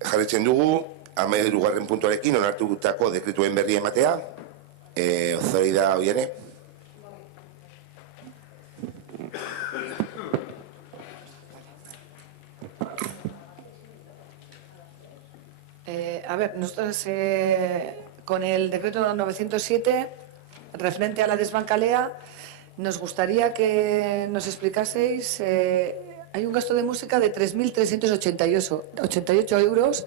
Jarraitzen dugu, 13. puntuarekin onartutako dekretuen berri ematea. Zoraida Oiane. A ver, nosotros con el decreto 907, referente a la desbancalea, nos gustaría que nos explicaseis. Hay un gasto de música de 3.388 euros,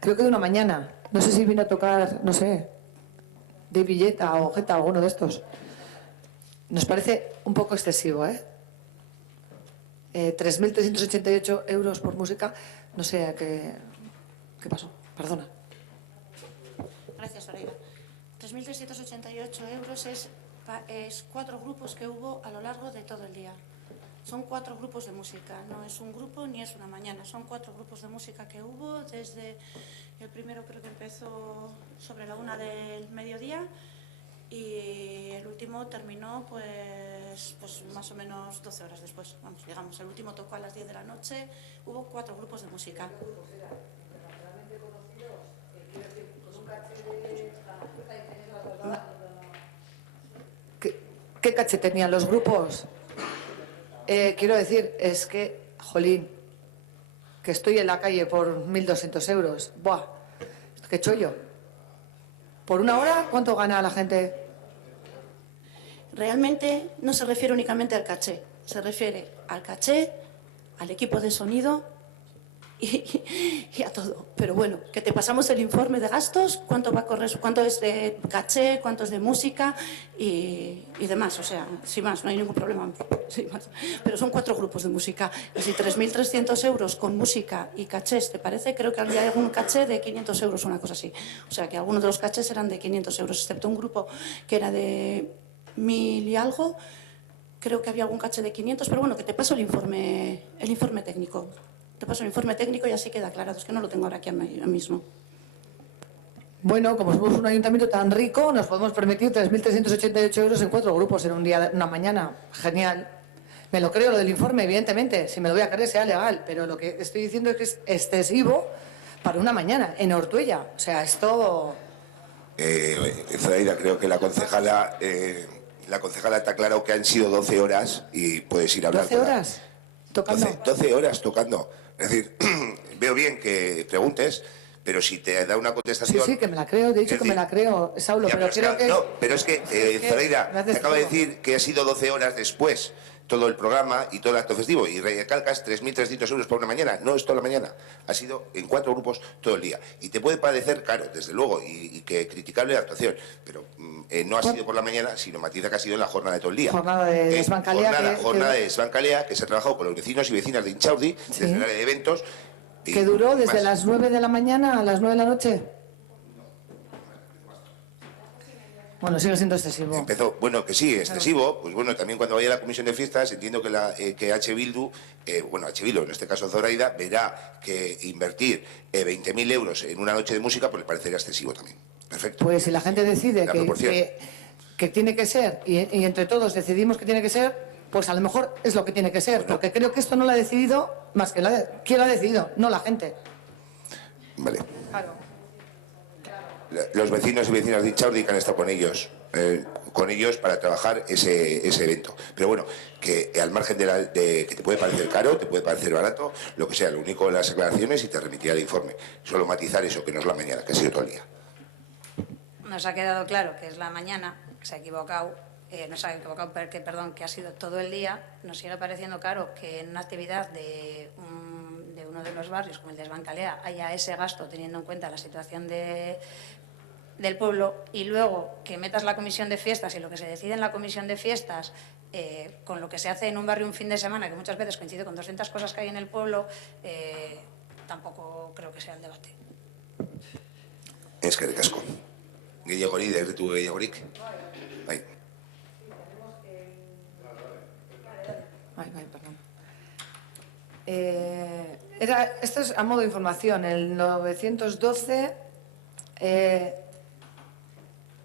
creo que de una mañana. No sé si viene a tocar, no sé, de Villeta o Geta, alguno de estos. Nos parece un poco excesivo, 3.388 euros por música, no sé qué pasó, perdona. Gracias, Zoraida. 3.388 euros es 4 grupos que hubo a lo largo de todo el día. Son 4 grupos de música, no es un grupo ni es una mañana, son 4 grupos de música que hubo desde el primero, creo que empezó sobre la 1 del mediodía, y el último terminó pues más o menos 12 horas después. Vamos, digamos, el último tocó a las 10 de la noche, hubo 4 grupos de música. ¿Qué caché tenían los grupos? Quiero decir, es que, jolín, que estoy en la calle por 1.200 euros. ¡Buah! ¡Qué chollo! ¿Por una hora cuánto gana la gente? Realmente no se refiere únicamente al caché, se refiere al caché, al equipo de sonido y a todo. Pero bueno, que te pasamos el informe de gastos, cuánto va a correr, cuánto es de caché, cuánto es de música y demás. O sea, sin más, no hay ningún problema. Sin más. Pero son 4 grupos de música. Y si 3.300 euros con música y cachés, ¿te parece? Creo que había algún caché de 500 euros o una cosa así. O sea, que algunos de los cachés eran de 500 euros, excepto un grupo que era de 1.000 y algo. Creo que había algún caché de 500, pero bueno, que te paso el informe técnico. Te paso el informe técnico y así queda aclarado. Es que no lo tengo ahora aquí mismo. Bueno, como somos un ayuntamiento tan rico, nos podemos permitir 3.388 euros en 4 grupos en un día, una mañana. Genial. Me lo creo, lo del informe, evidentemente. Si me lo voy a creer, sea legal. Pero lo que estoy diciendo es que es excesivo para una mañana, en Ortuella. O sea, esto... Zoraida, creo que la concejala te ha aclarado que han sido 12 horas y puedes ir a hablar. ¿12 horas? ¿Tocando? 12 horas tocando. Es decir, veo bien que preguntes, pero si te da una contestación... Sí, que me la creo, he dicho que me la creo, Saulo, pero creo que... No, pero es que, Zoraida, te acabo de decir que ha sido 12 horas después todo el programa y todo el acto festivo, y recalcas 3.300 euros por una mañana. No es toda la mañana, ha sido en 4 grupos todo el día. Y te puede parecer caro, desde luego, y que criticable la actuación, pero no ha sido por la mañana, sino matiza que ha sido en la jornada de todo el día. Jornada de desbancalea. Jornada de desbancalea que se ha trabajado con los vecinos y vecinas de Inchaurdi, desde el área de eventos. Que duró desde las 9 de la mañana a las 9 de la noche. Bueno, sigue siendo excesivo. Empezó, bueno, que sí, excesivo. Pues bueno, también cuando vaya a la comisión de fiestas, entiendo que H. Bildu, H. Bildu, en este caso Zoraida, verá que invertir 20.000 euros en una noche de música, pues le parecería excesivo también. Perfecto. Pues si la gente decide que tiene que ser, y entre todos decidimos que tiene que ser, pues a lo mejor es lo que tiene que ser, porque creo que esto no lo ha decidido más que ¿quién lo ha decidido? No la gente. Vale. Claro. Los vecinos y vecinas de Inchaurdi que han estado con ellos para trabajar ese evento. Pero bueno, que al margen de que te puede parecer caro, te puede parecer barato, lo que sea, lo único de las aclaraciones y te remitirá el informe. Solo matizar eso, que no es la mañana, que ha sido todo el día. Nos ha quedado claro que es la mañana, que se ha equivocado, que ha sido todo el día. Nos sigue pareciendo caro que en una actividad de uno de los barrios, como el de Desbancalea, haya ese gasto teniendo en cuenta la situación del pueblo, y luego que metas la comisión de fiestas y lo que se decide en la comisión de fiestas con lo que se hace en un barrio un fin de semana, que muchas veces coincide con 200 cosas que hay en el pueblo, tampoco creo que sea el debate. Es que de casco. Gehiagorik, derritu gehiagorik. Bai. Perdón. Esto es a modo de información. El 912,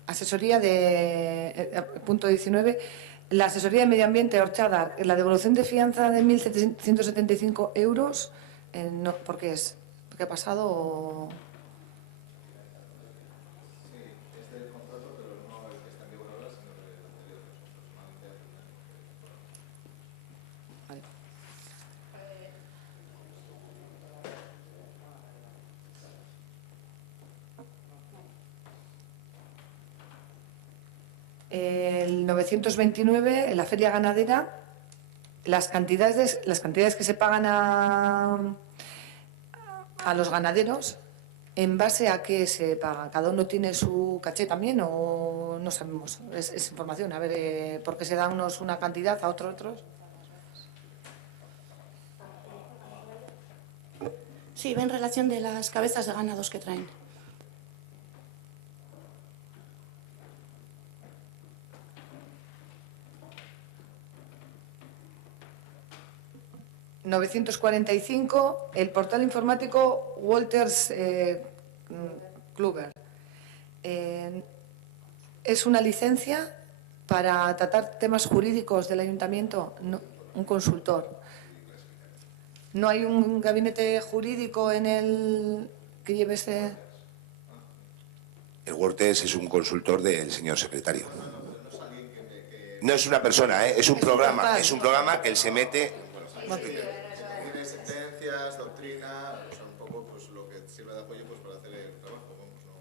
asesoría de punto 19, la asesoría de medio ambiente Orchada, la devolución de fianza de 1.775 euros, no, ¿por qué es? Porque qué ha pasado o... Vale. El 929, en la feria ganadera, las cantidades que se pagan a los ganaderos, ¿en base a qué se paga? ¿Cada uno tiene su caché también o no sabemos? Es información, a ver, ¿por qué se da a unos una cantidad, a otros otros? Sí, va en relación de las cabezas de ganados que traen. ...945, el portal informático Walters Kluber. ¿Es una licencia para tratar temas jurídicos del ayuntamiento? No, un consultor. ¿No hay un gabinete jurídico en el que lleve ese...? El Walters es un consultor del señor secretario. No es una persona, es un programa. Es un programa que él se mete... Tiene sentencias, doctrina, o sea, un poco pues lo que sirve de apoyo pues para hacer el trabajo, vamos, no.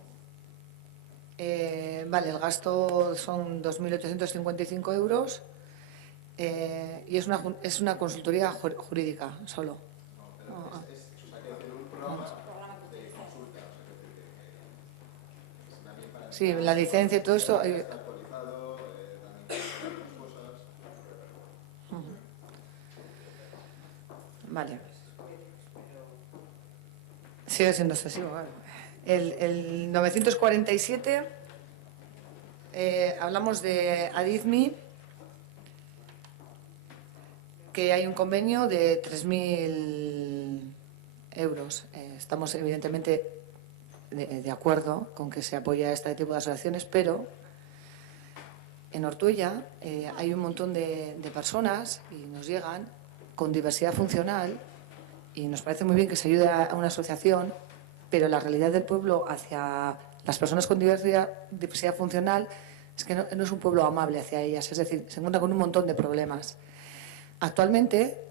Vale, el gasto son 2.855 euros y es una consultoría jurídica solo. Sí, la licencia y todo esto... Vale. Sigue siendo excesivo, claro. El 947, hablamos de Adizmi, que hay un convenio de 3.000 euros. Estamos evidentemente de acuerdo con que se apoya a este tipo de asociaciones, pero en Ortuella hay un montón de personas y nos llegan con diversidad funcional y nos parece muy bien que se ayude a una asociación, pero la realidad del pueblo hacia las personas con diversidad funcional es que no es un pueblo amable hacia ellas, es decir, se encuentra con un montón de problemas. Actualmente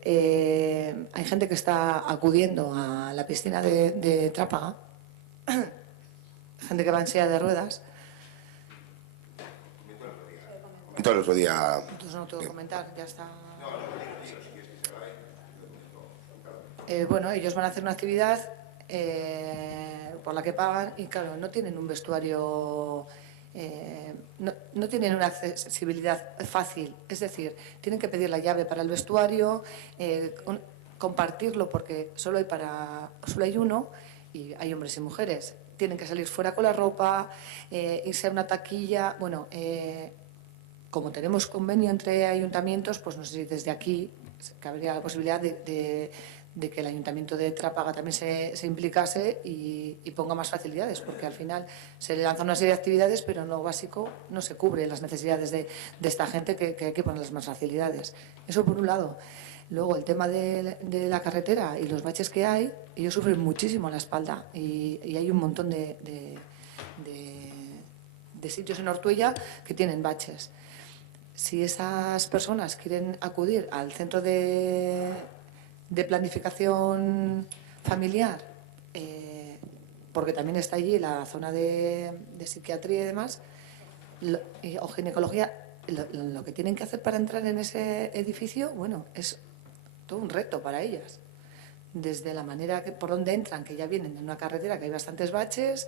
hay gente que está acudiendo a la piscina de Trápaga, gente que va en silla de ruedas. Todo el otro día... Entonces no tengo que comentar, ya está. Bueno, ellos van a hacer una actividad por la que pagan y claro, no tienen un vestuario, no tienen una accesibilidad fácil, es decir, tienen que pedir la llave para el vestuario, compartirlo porque solo hay uno y hay hombres y mujeres, tienen que salir fuera con la ropa, irse a una taquilla, bueno, como tenemos convenio entre ayuntamientos, pues no sé si desde aquí cabría la posibilidad de que el Ayuntamiento de Trápaga también se implicase y ponga más facilidades, porque al final se le lanza una serie de actividades, pero en lo básico no se cubre las necesidades de esta gente que hay que ponerles más facilidades. Eso por un lado. Luego el tema de la carretera y los baches que hay, ellos sufren muchísimo la espalda y hay un montón de sitios en Ortuella que tienen baches. Si esas personas quieren acudir al centro de planificación familiar, porque también está allí la zona de psiquiatría y demás, o ginecología, lo que tienen que hacer para entrar en ese edificio, bueno, es todo un reto para ellas. Desde la manera por donde entran, que ya vienen en una carretera que hay bastantes baches,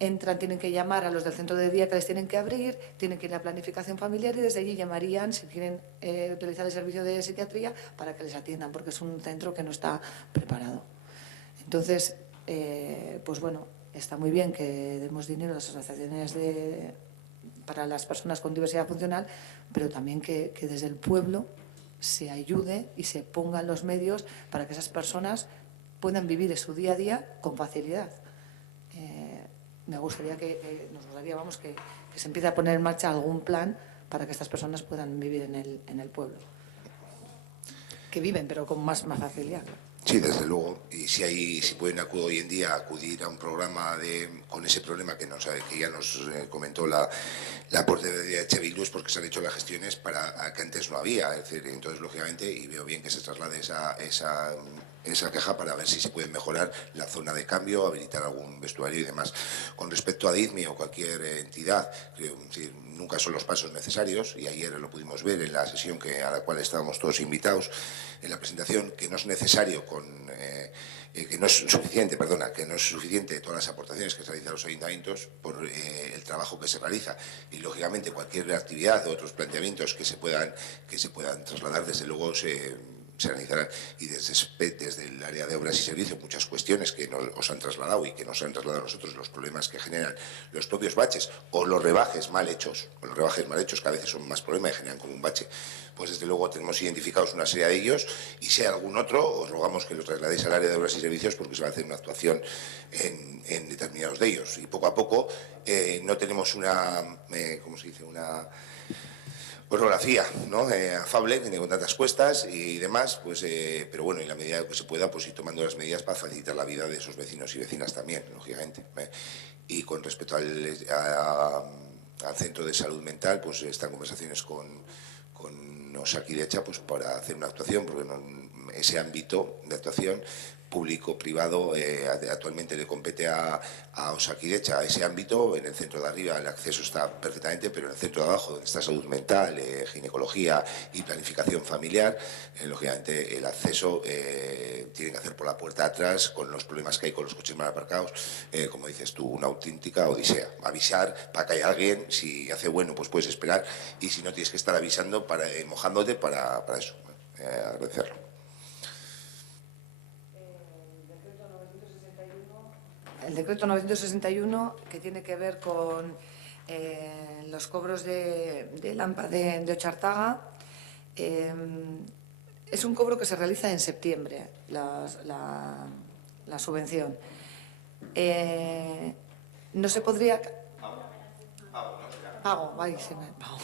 entran, tienen que llamar a los del centro de día que les tienen que abrir, tienen que ir a planificación familiar y desde allí llamarían si quieren utilizar el servicio de psiquiatría para que les atiendan, porque es un centro que no está preparado. Entonces, pues bueno, está muy bien que demos dinero a las asociaciones para las personas con diversidad funcional, pero también que desde el pueblo se ayude y se pongan los medios para que esas personas puedan vivir su día a día con facilidad. Me gustaría que se empiece a poner en marcha algún plan para que estas personas puedan vivir en el pueblo. Que viven, pero con más facilidad. Sí, desde luego. Y si pueden hoy en día acudir a un programa con ese problema que ya nos comentó la portavoz de Bildu, es porque se han hecho las gestiones para que antes no había. Es decir, entonces, lógicamente, y veo bien que se traslade esa queja para ver si se puede mejorar la zona de cambio, habilitar algún vestuario y demás. Con respecto a DIZMI o cualquier entidad, nunca son los pasos necesarios, y ayer lo pudimos ver en la sesión a la cual estábamos todos invitados, en la presentación, que no es necesario que no es suficiente todas las aportaciones que se realizan los ayuntamientos por el trabajo que se realiza, y lógicamente cualquier actividad o otros planteamientos que se puedan trasladar, desde luego se analizarán. Y desde el área de obras y servicios, muchas cuestiones que os han trasladado y que nos han trasladado a nosotros, los problemas que generan los propios baches o los rebajes mal hechos, que a veces son más problemas y generan como un bache, pues desde luego tenemos identificados una serie de ellos, y si hay algún otro, os rogamos que lo trasladéis al área de obras y servicios, porque se va a hacer una actuación en determinados de ellos. Y poco a poco no tenemos una orografía, ¿no? Afable, con tantas cuestas y demás, pues, pero bueno, en la medida que se pueda, pues ir tomando las medidas para facilitar la vida de esos vecinos y vecinas también, lógicamente. Y con respecto al centro de salud mental, pues están conversaciones con Osakidetza, pues para hacer una actuación, porque ese ámbito de actuación público-privado actualmente le compete a Osakidetza, a ese ámbito. En el centro de arriba el acceso está perfectamente, pero en el centro de abajo, donde está salud mental, ginecología y planificación familiar, lógicamente el acceso tiene que hacer por la puerta de atrás, con los problemas que hay con los coches mal aparcados, como dices tú, una auténtica odisea. Avisar para que haya alguien, si hace bueno, pues puedes esperar, y si no, tienes que estar avisando, mojándote para eso. Agradecerlo. El decreto 961, que tiene que ver con los cobros de AMPA de Ochartaga, es un cobro que se realiza en septiembre, la subvención. No se podría... Pago, ay, se me... Pago.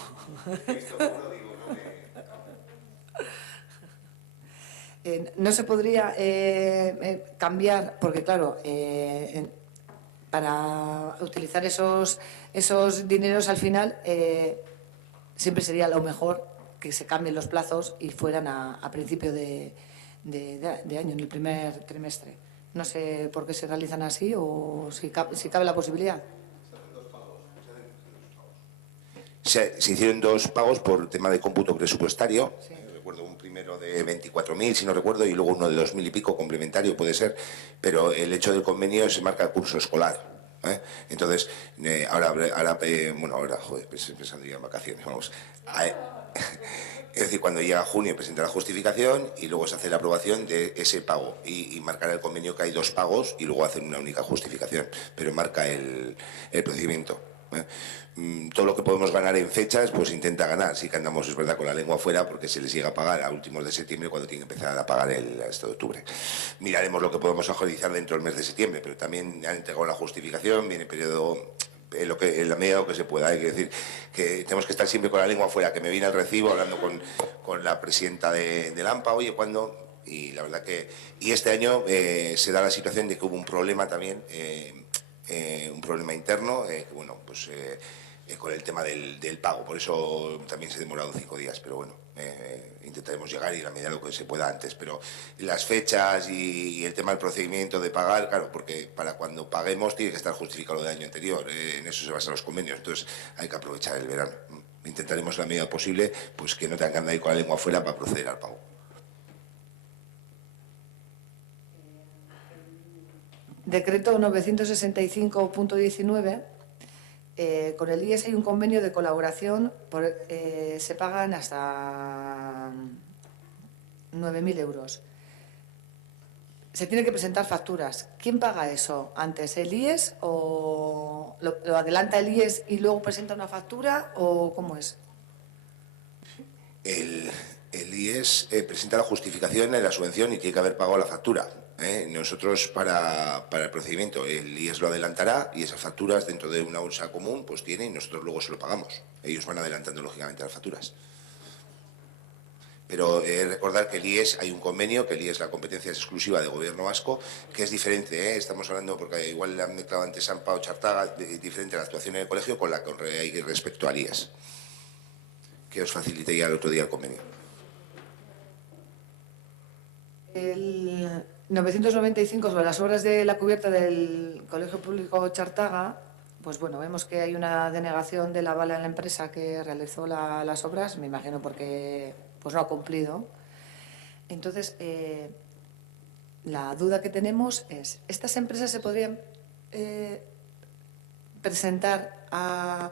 No se podría cambiar, porque claro, para utilizar esos dineros al final, siempre sería lo mejor que se cambien los plazos y fueran a principio de año, en el primer trimestre. No sé por qué se realizan así, o si cabe la posibilidad. Se hicieron 2 pagos por tema de cómputo presupuestario. Sí. Recuerdo un primero de 24.000, si no recuerdo, y luego uno de 2.000 y pico, complementario puede ser, pero el hecho del convenio se marca el curso escolar. Entonces, ahora, joder, pensando ya en vacaciones, vamos. Es decir, cuando llega junio presenta la justificación y luego se hace la aprobación de ese pago, y marcará el convenio que hay 2 pagos y luego hacen una única justificación, pero marca el procedimiento. Todo lo que podemos ganar en fechas, pues intenta ganar. Sí que andamos, es verdad, con la lengua afuera, porque se les llega a pagar a últimos de septiembre, cuando tienen que empezar a pagar esto de octubre. Miraremos lo que podemos agilizar dentro del mes de septiembre, pero también han entregado la justificación, viene periodo en la medida de lo que se pueda. Hay que decir que tenemos que estar siempre con la lengua afuera, que me viene el recibo hablando con la presidenta del AMPA, oye, ¿cuándo? Y la verdad que... Y este año se da la situación de que hubo un problema también, un problema interno, bueno, pues con el tema del pago. Por eso también se ha demorado 5 días, pero bueno, intentaremos llegar y a la medida de lo que se pueda antes. Pero las fechas y el tema del procedimiento de pagar, claro, porque para cuando paguemos tiene que estar justificado lo del año anterior, en eso se basan los convenios, entonces hay que aprovechar el verano. Intentaremos en la medida posible pues que no tengan que ir con la lengua afuera para proceder al pago. Decreto 965.19, con el IES hay un convenio de colaboración, se pagan hasta 9.000 euros. Se tienen que presentar facturas. ¿Quién paga eso antes, el IES, o lo adelanta el IES y luego presenta una factura, o cómo es? El IES presenta la justificación de la subvención y tiene que haber pagado la factura. Nosotros, para el procedimiento, el IES lo adelantará, y esas facturas dentro de una bolsa común pues tienen, y nosotros luego se lo pagamos. Ellos van adelantando lógicamente las facturas. Pero recordar que el IES, hay un convenio, que el IES, la competencia es exclusiva del Gobierno vasco, que es diferente, ¿eh? Estamos hablando, porque igual le han mezclado antes San Pau Chartaga, diferente la actuación en el colegio con la que hay respecto al IES. Que os facilite ya el otro día el convenio. El 995 sobre las obras de la cubierta del Colegio Público Chartaga, pues bueno, vemos que hay una denegación del aval a la empresa que realizó las obras, me imagino porque pues no ha cumplido. Entonces, la duda que tenemos es, ¿estas empresas se podrían presentar a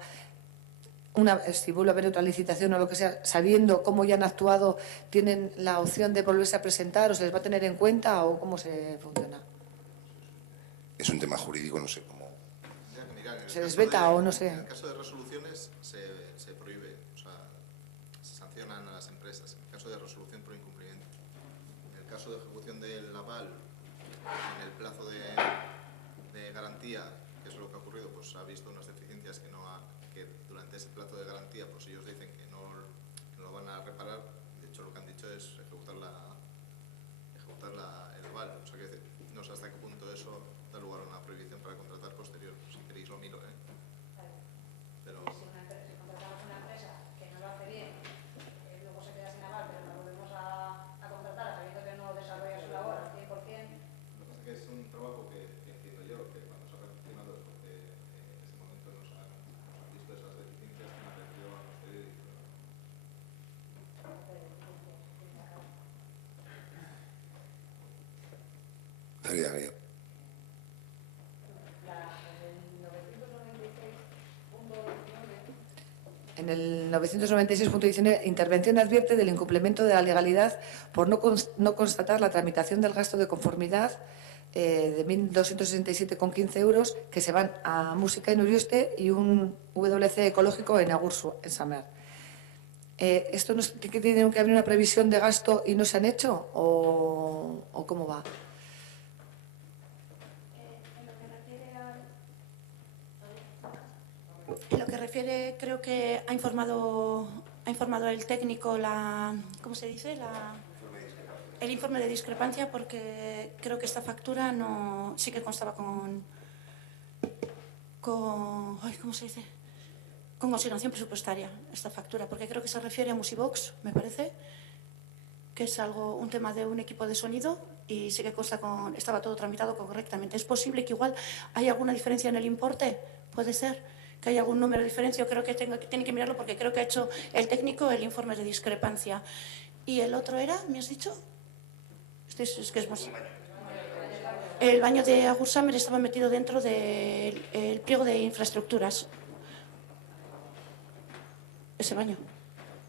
si vuelve a haber otra licitación o lo que sea, sabiendo cómo ya han actuado, tienen la opción de volverse a presentar o se les va a tener en cuenta o cómo se funciona? Es un tema jurídico, no sé cómo. ¿Se les veta o no sé? En el caso de resoluciones se prohíbe, o sea, se sancionan a las empresas. En el caso de resolución por incumplimiento. En el caso de ejecución del aval, en el plazo de garantía, que es lo que ha ocurrido, pues ha visto unas deficiencias que durante ese plazo de garantía, pues ellos dicen que no lo van a reparar. De hecho, lo que han dicho es ejecutar el aval. O sea, que no sé hasta qué punto eso da lugar a una prohibición para contratar posterior. Si queréis lo miro, ¿eh? Pero... Si contratamos una empresa que no lo hace bien, luego se queda sin aval, pero la volvemos a contratar sabiendo que no desarrolla su labor al 100%. Lo que pasa es que es un trabajo que entiendo yo que cuando se ha perfeccionado es porque en ese momento nos han visto esas deficiencias que han aparecido a posteriori. En el 996.19, intervención advierte del incumplimiento de la legalidad por no constatar la tramitación del gasto de conformidad de 1.267,15 euros que se van a Música en Urioste y un WC ecológico en Agurso, en Samer. ¿Esto no que tiene que haber una previsión de gasto y no se han hecho o cómo va? En lo que refiere, creo que ha informado el técnico ¿cómo se dice? El informe de discrepancia, porque creo que esta factura sí que constaba ay, ¿cómo se dice? Con consignación presupuestaria, esta factura, porque creo que se refiere a Musibox, me parece, que es un tema de un equipo de sonido y sí que estaba todo tramitado correctamente. ¿Es posible que igual hay alguna diferencia en el importe? ¿Puede ser que haya algún número de diferencia? Yo creo que tiene que mirarlo porque creo que ha hecho el técnico el informe de discrepancia. ¿Y el otro era, me has dicho? Es que es más... El baño de Agursamer estaba metido dentro del pliego de infraestructuras. Ese baño.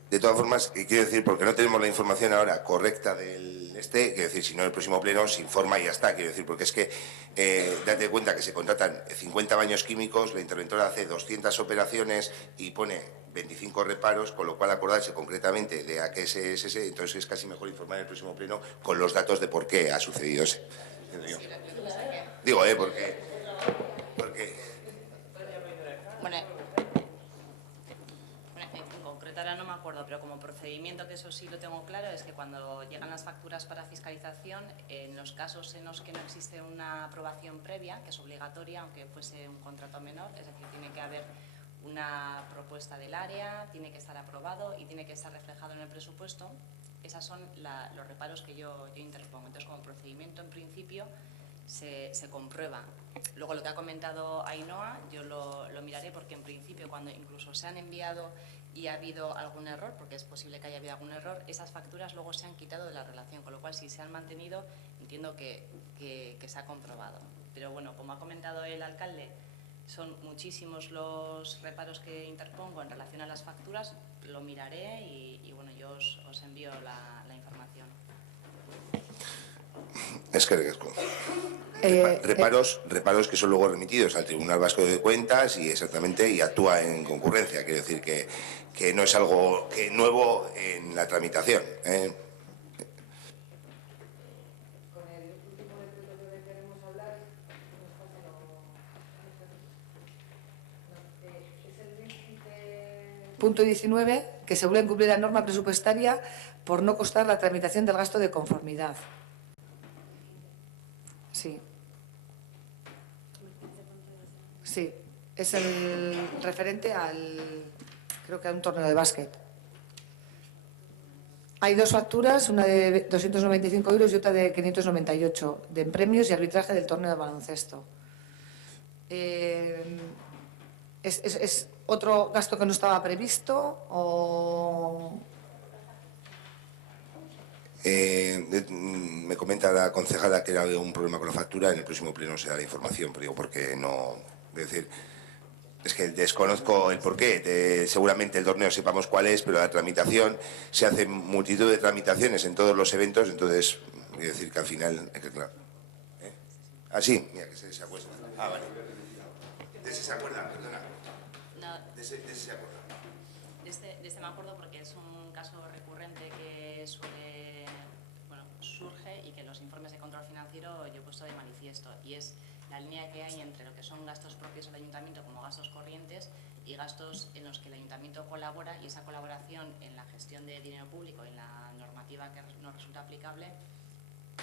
De todas formas, quiero decir, porque no tenemos la información ahora correcta del quiero decir, si no, el próximo pleno se informa y ya está, quiero decir, porque es que date cuenta que se contratan 50 baños químicos, la interventora hace 200 operaciones y pone 25 reparos, con lo cual acordarse concretamente de a qué es ese, entonces es casi mejor informar en el próximo pleno con los datos de por qué ha sucedido ese. Digo, porque... Bueno, en concreto ahora no me acuerdo, pero como procedimiento, que eso sí lo tengo claro, es que cuando llegan las facturas para fiscalización, en los casos en los que no existe una aprobación previa, que es obligatoria, aunque fuese un contrato menor, es decir, tiene que haber una propuesta del área, tiene que estar aprobado y tiene que estar reflejado en el presupuesto. Esos son los reparos que yo interpongo. Entonces, como procedimiento, en principio, se comprueba. Luego, lo que ha comentado Ainhoa, yo lo miraré, porque en principio, cuando incluso se han enviado y ha habido algún error, porque es posible que haya habido algún error, esas facturas luego se han quitado de la relación, con lo cual, si se han mantenido, entiendo que se ha comprobado. Pero bueno, como ha comentado el alcalde, son muchísimos los reparos que interpongo en relación a las facturas, lo miraré y bueno, yo os envío la información. Es que reparos que son luego remitidos al Tribunal Vasco de Cuentas y exactamente y actúa en concurrencia. Quiero decir que no es algo nuevo en la tramitación. Punto 19, que se vuelve a incumplir la norma presupuestaria por no costar la tramitación del gasto de conformidad. Sí. Sí, es el referente creo que a un torneo de básquet. Hay dos facturas, una de 295 euros y otra de 598, de premios y arbitraje del torneo de baloncesto. ¿Es otro gasto que no estaba previsto o...? Me comenta la concejala que era un problema con la factura. En el próximo pleno se da la información, pero digo, porque no... Es decir, es que desconozco el porqué. Seguramente el torneo sepamos cuál es, pero la tramitación, se hace multitud de tramitaciones en todos los eventos, entonces, voy a decir que al final... claro. Ah, sí, mira, que se acuerda. Ah, vale. ¿De ese se acuerda? Perdona. No, ¿De ese se acuerda? de este me acuerdo porque es un caso recurrente que surge y que en los informes de control financiero yo he puesto de manifiesto, y es la línea que hay entre lo que son gastos propios del ayuntamiento como gastos corrientes y gastos en los que el ayuntamiento colabora, y esa colaboración en la gestión de dinero público, en la normativa que nos resulta aplicable,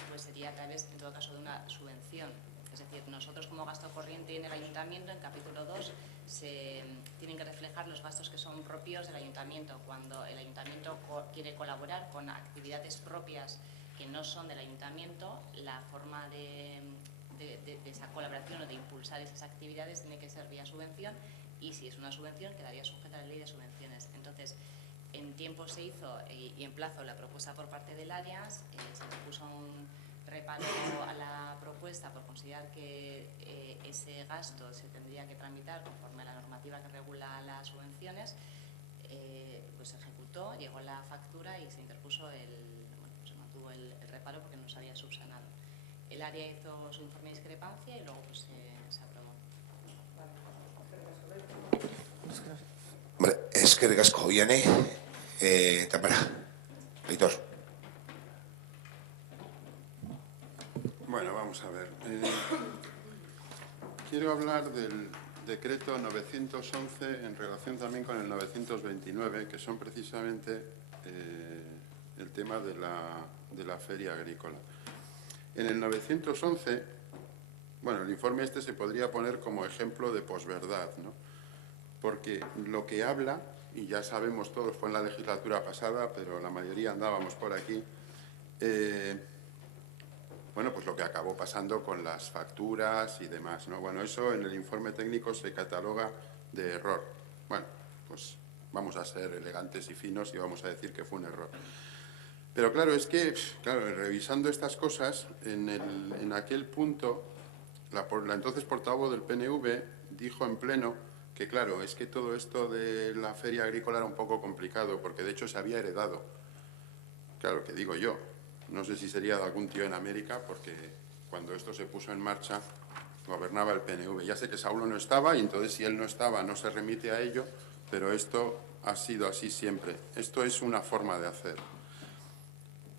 pues sería a través, en todo caso, de una subvención. Es decir, nosotros como gasto corriente en el ayuntamiento, en capítulo 2, se tienen que reflejar los gastos que son propios del ayuntamiento. Cuando el ayuntamiento quiere colaborar con actividades propias que no son del ayuntamiento, la forma de esa colaboración o de impulsar esas actividades tiene que ser vía subvención, y si es una subvención quedaría sujeta a la ley de subvenciones. Entonces, en tiempo se hizo y en plazo la propuesta por parte del área, se le puso un reparo a la propuesta por considerar que ese gasto se tendría que tramitar conforme a la normativa que regula las subvenciones. Pues se ejecutó, llegó la factura y se interpuso se mantuvo el reparo porque no se había subsanado. El área hizo su informe de discrepancia y luego pues, se aprobó. Hombre, es que ricasco, Iane. Tamara. Víctor. Bueno, vamos a ver. Quiero hablar del decreto 911 en relación también con el 929, que son precisamente el tema de la feria agrícola. En el 911, bueno, el informe este se podría poner como ejemplo de posverdad, ¿no? Porque lo que habla, y ya sabemos todos, fue en la legislatura pasada, pero la mayoría andábamos por aquí, bueno, pues lo que acabó pasando con las facturas y demás, ¿no? Bueno, eso en el informe técnico se cataloga de error. Bueno, pues vamos a ser elegantes y finos y vamos a decir que fue un error. Pero claro, es que, revisando estas cosas, en aquel punto, la entonces portavoz del PNV dijo en pleno que, claro, es que todo esto de la feria agrícola era un poco complicado, porque de hecho se había heredado. Claro, que digo yo, no sé si sería de algún tío en América, porque cuando esto se puso en marcha gobernaba el PNV. Ya sé que Saulo no estaba y entonces si él no estaba no se remite a ello, pero esto ha sido así siempre. Esto es una forma de hacer.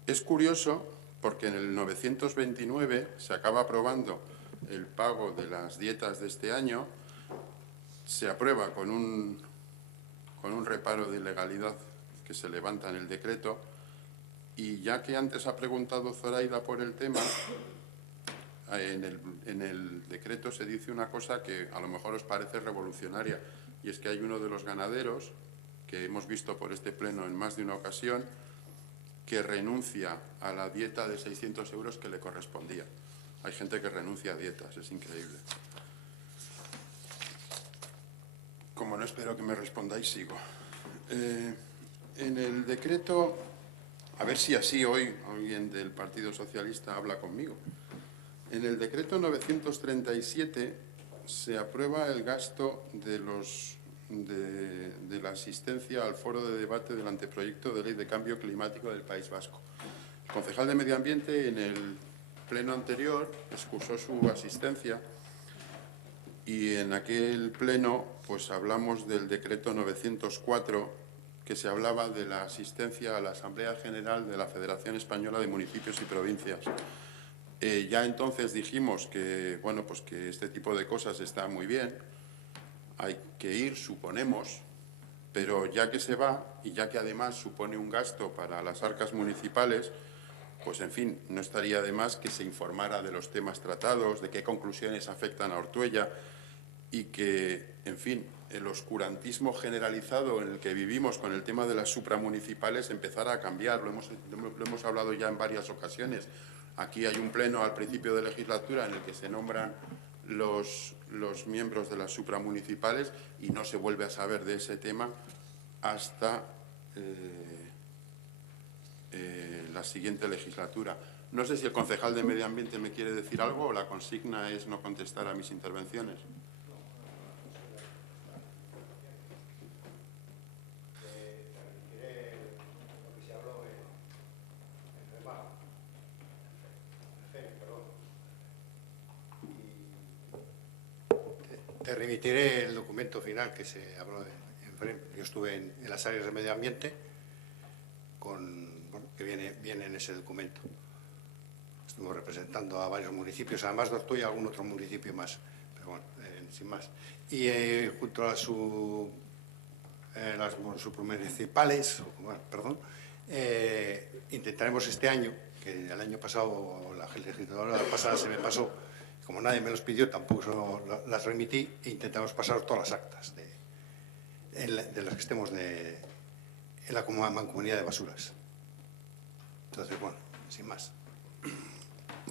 Es curioso porque en el 929 se acaba aprobando el pago de las dietas de este año, se aprueba con un reparo de ilegalidad que se levanta en el decreto, y ya que antes ha preguntado Zoraida por el tema, en el decreto se dice una cosa que a lo mejor os parece revolucionaria, y es que hay uno de los ganaderos, que hemos visto por este pleno en más de una ocasión, que renuncia a la dieta de 600 euros que le correspondía. Hay gente que renuncia a dietas, es increíble. Como no espero que me respondáis, sigo. En el decreto, a ver si así hoy alguien del Partido Socialista habla conmigo. En el decreto 937 se aprueba el gasto de la asistencia al foro de debate del anteproyecto de ley de cambio climático del País Vasco. El concejal de Medio Ambiente en el pleno anterior excusó su asistencia y en aquel pleno pues hablamos del decreto 904 que se hablaba de la asistencia a la Asamblea General de la Federación Española de Municipios y Provincias. Ya entonces dijimos que, bueno, pues que este tipo de cosas está muy bien, hay que ir, suponemos, pero ya que se va y ya que además supone un gasto para las arcas municipales, pues en fin, no estaría de más que se informara de los temas tratados, de qué conclusiones afectan a Ortuella y que, en fin, el oscurantismo generalizado en el que vivimos con el tema de las supramunicipales empezara a cambiar. Lo hemos hablado ya en varias ocasiones. Aquí hay un pleno al principio de legislatura en el que se nombran los miembros de las supramunicipales y no se vuelve a saber de ese tema hasta la siguiente legislatura. No sé si el concejal de Medio Ambiente me quiere decir algo o la consigna es no contestar a mis intervenciones. Te remitiré el documento final que se habló en FREM. Yo estuve en las áreas de medio ambiente que viene en ese documento. Estuvimos representando a varios municipios, además de Ortuella, algún otro municipio más, pero bueno, sin más. Y junto a las supramunicipales, intentaremos este año, que el año pasado, la legislatura pasada se me pasó, como nadie me los pidió, tampoco las remití, e intentamos pasar todas las actas de las que estemos en la mancomunidad de basuras. Entonces, bueno, sin más.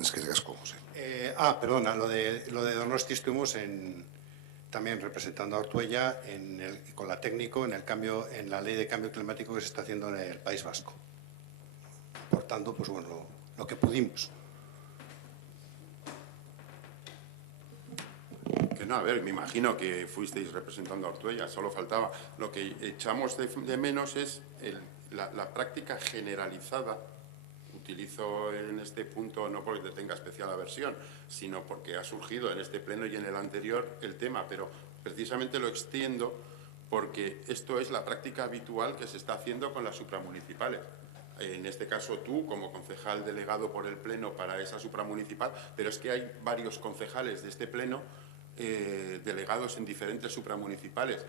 Es que es como, sí. Perdona, lo de Donosti estuvimos también representando a Ortuella con la técnico en la ley de cambio climático que se está haciendo en el País Vasco. Aportando, pues bueno, lo que pudimos. Que no, a ver, me imagino que fuisteis representando a Ortuella, solo faltaba. Lo que echamos de menos es la práctica generalizada. Utilizo en este punto no porque te tenga especial aversión, sino porque ha surgido en este pleno y en el anterior el tema, pero precisamente lo extiendo porque esto es la práctica habitual que se está haciendo con las supramunicipales. En este caso tú, como concejal delegado por el pleno para esa supramunicipal, pero es que hay varios concejales de este pleno delegados en diferentes supramunicipales.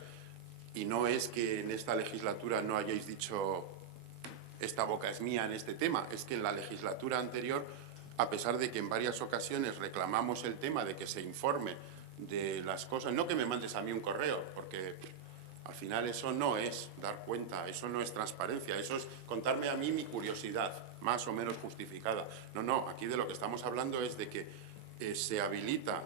Y no es que en esta legislatura no hayáis dicho esta boca es mía en este tema, es que en la legislatura anterior, a pesar de que en varias ocasiones reclamamos el tema de que se informe de las cosas, no que me mandes a mí un correo, porque al final eso no es dar cuenta, eso no es transparencia, eso es contarme a mí mi curiosidad, más o menos justificada. No, aquí de lo que estamos hablando es de que se habilita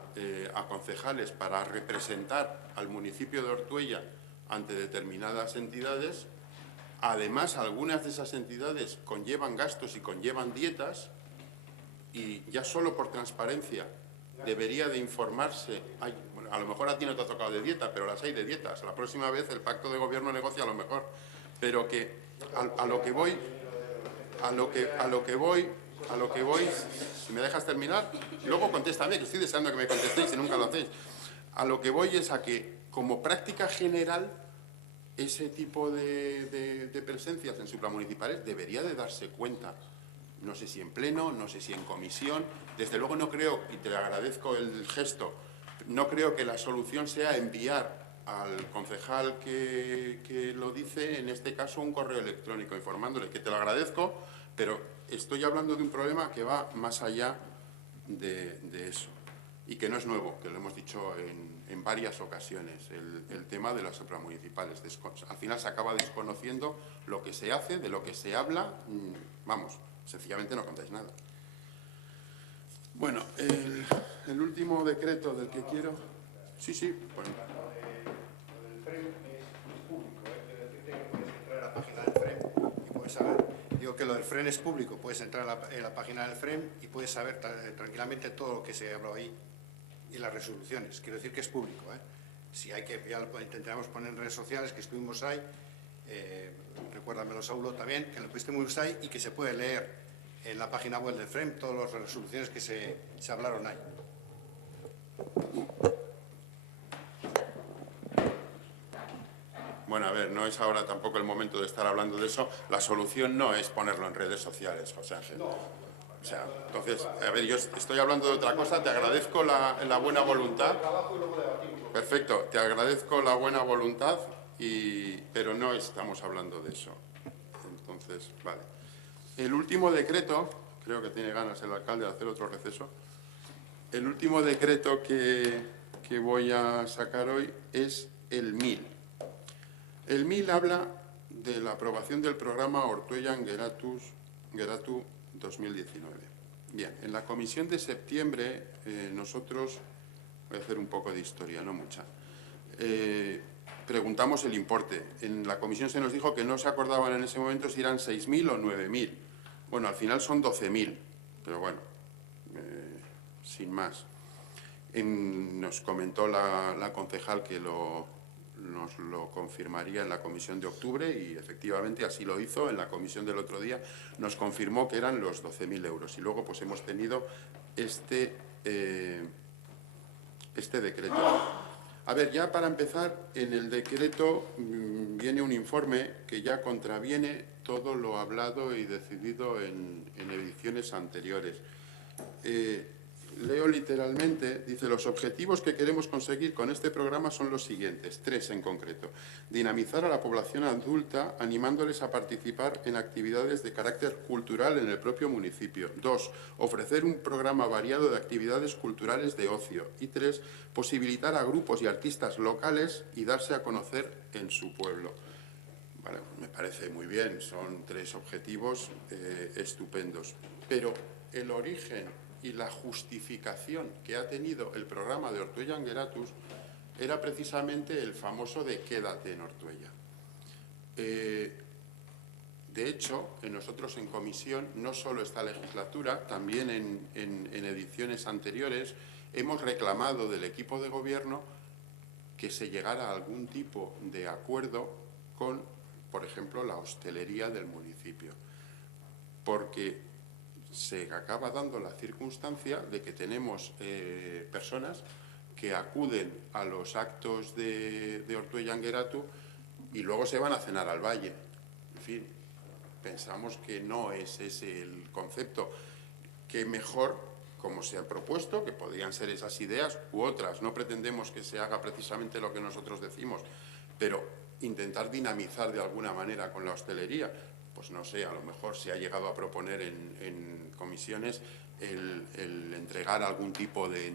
a concejales para representar al municipio de Ortuella ante determinadas entidades. Además, algunas de esas entidades conllevan gastos y conllevan dietas y ya solo por transparencia debería de informarse. A lo mejor a ti no te ha tocado de dieta, pero las hay de dietas. La próxima vez el pacto de gobierno negocia a lo mejor. Pero que a lo que voy, si me dejas terminar, luego contéstame, que estoy deseando que me contestéis y nunca lo hacéis. A lo que voy es a que, como práctica general, ese tipo de presencias en supramunicipales debería de darse cuenta. No sé si en pleno, no sé si en comisión. Desde luego no creo, y te agradezco el gesto, no creo que la solución sea enviar al concejal que lo dice, en este caso, un correo electrónico informándole, que te lo agradezco, pero estoy hablando de un problema que va más allá de eso. Y que no es nuevo, que lo hemos dicho en varias ocasiones, el tema de las supramunicipales. Al final se acaba desconociendo lo que se hace, de lo que se habla, vamos, sencillamente no contáis nada. Bueno, el último decreto del que quiero... Sí, bueno. Lo del FREM es público, puedes entrar a la página del FREM y puedes saber... Digo que lo del FREM es público, puedes entrar a la página del FREM y puedes saber tranquilamente todo lo que se habló ahí y las resoluciones. Quiero decir que es público, ¿eh? Si hay que, ya lo intentaremos poner en redes sociales, que estuvimos ahí, recuérdamelo, Saulo, también, que lo estuvimos ahí y que se puede leer en la página web del FREM todas las resoluciones que se hablaron ahí. Bueno, a ver, no es ahora tampoco el momento de estar hablando de eso. La solución no es ponerlo en redes sociales, José Ángel. O sea, entonces, a ver, yo estoy hablando de otra cosa, te agradezco la buena voluntad. Perfecto, te agradezco la buena voluntad pero no estamos hablando de eso. Entonces, vale. El último decreto, creo que tiene ganas el alcalde de hacer otro receso, el último decreto que voy a sacar hoy es el 1000. El 1000 habla de la aprobación del programa Ortuellan Geratu 2019. Bien, en la comisión de septiembre nosotros, voy a hacer un poco de historia, no mucha, preguntamos el importe. En la comisión se nos dijo que no se acordaban en ese momento si eran 6.000 o 9.000. Bueno, al final son 12.000, pero bueno, sin más. Nos comentó la concejal que nos lo confirmaría en la comisión de octubre y efectivamente así lo hizo. En la comisión del otro día nos confirmó que eran los 12.000 euros. Y luego pues hemos tenido este decreto. A ver, ya para empezar, en el decreto viene un informe que ya contraviene todo lo hablado y decidido en ediciones anteriores. Leo literalmente, dice: los objetivos que queremos conseguir con este programa son los siguientes, 3 en concreto. Dinamizar a la población adulta, animándoles a participar en actividades de carácter cultural en el propio municipio. 2. Ofrecer un programa variado de actividades culturales de ocio. Y 3. Posibilitar a grupos y artistas locales y darse a conocer en su pueblo. Vale, me parece muy bien, son 3 objetivos estupendos. Pero el origen y la justificación que ha tenido el programa de Ortuellan Geratus era precisamente el famoso de quédate en Ortuella. De hecho, nosotros en comisión, no solo esta legislatura, también en ediciones anteriores, hemos reclamado del equipo de gobierno que se llegara a algún tipo de acuerdo con, por ejemplo, la hostelería del municipio. Porque se acaba dando la circunstancia de que tenemos personas que acuden a los actos de Ortuellan Geratu y luego se van a cenar al valle. En fin, pensamos que no es ese el concepto. Que mejor, como se ha propuesto, que podrían ser esas ideas u otras. No pretendemos que se haga precisamente lo que nosotros decimos, pero intentar dinamizar de alguna manera con la hostelería. Pues no sé, a lo mejor se ha llegado a proponer en comisiones el entregar algún tipo de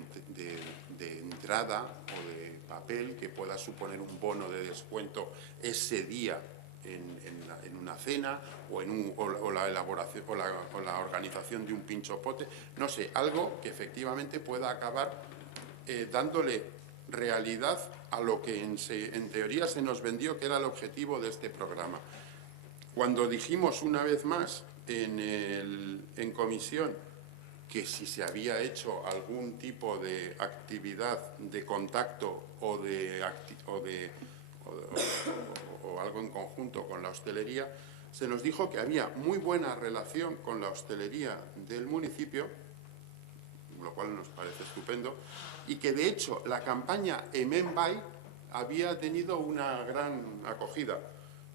entrada o de papel que pueda suponer un bono de descuento ese día en una cena o la elaboración o la organización de un pinchopote. No sé, algo que efectivamente pueda acabar dándole realidad a lo que en teoría se nos vendió que era el objetivo de este programa. Cuando dijimos una vez más en comisión que si se había hecho algún tipo de actividad de contacto o algo en conjunto con la hostelería, se nos dijo que había muy buena relación con la hostelería del municipio, lo cual nos parece estupendo, y que de hecho la campaña Emenbai había tenido una gran acogida,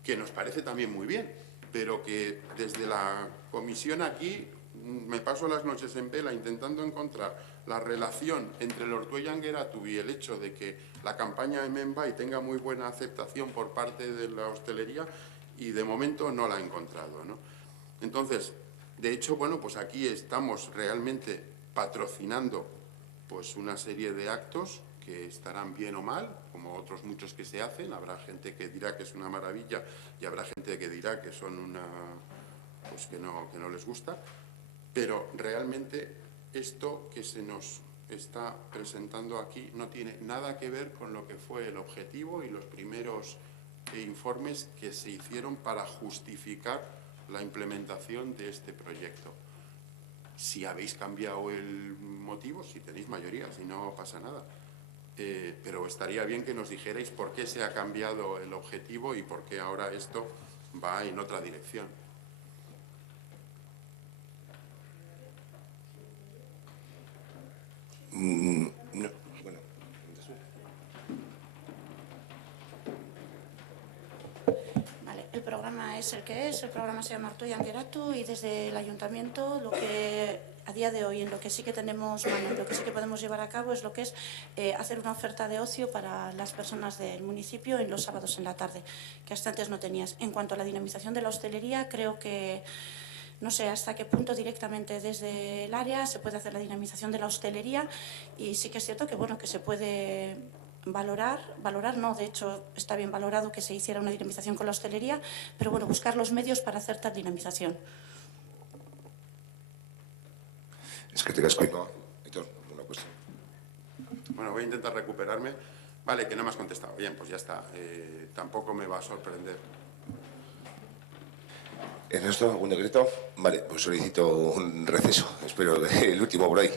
que nos parece también muy bien, pero que desde la comisión aquí me paso las noches en vela intentando encontrar la relación entre el Ortuellan Geratu y el hecho de que la campaña Emenbai tenga muy buena aceptación por parte de la hostelería y de momento no la he encontrado, ¿no? Entonces, de hecho, bueno, pues aquí estamos realmente patrocinando pues una serie de actos que estarán bien o mal, como otros muchos que se hacen. Habrá gente que dirá que es una maravilla y habrá gente que dirá que son pues que no les gusta, pero realmente esto que se nos está presentando aquí no tiene nada que ver con lo que fue el objetivo y los primeros informes que se hicieron para justificar la implementación de este proyecto. Si habéis cambiado el motivo, si tenéis mayoría, si no pasa nada. Pero estaría bien que nos dijerais por qué se ha cambiado el objetivo y por qué ahora esto va en otra dirección. No, bueno. Vale, el programa es el que es, el programa se llama Ortuellan Geratu y desde el ayuntamiento lo que a día de hoy en lo que sí que tenemos mano, en lo que sí que podemos llevar a cabo es lo que es hacer una oferta de ocio para las personas del municipio en los sábados en la tarde, que hasta antes no tenías. En cuanto a la dinamización de la hostelería, creo que no sé hasta qué punto directamente desde el área se puede hacer la dinamización de la hostelería, y sí que es cierto que, bueno, que se puede valorar no, de hecho está bien valorado que se hiciera una dinamización con la hostelería, pero bueno, buscar los medios para hacer tal dinamización. Es que te casco y no. Entonces, una cuestión. Bueno, voy a intentar recuperarme. Vale, que no me has contestado. Bien, pues ya está. Tampoco me va a sorprender. ¿Ernesto, algún decreto? Vale, pues solicito un receso. Espero el último por ahí.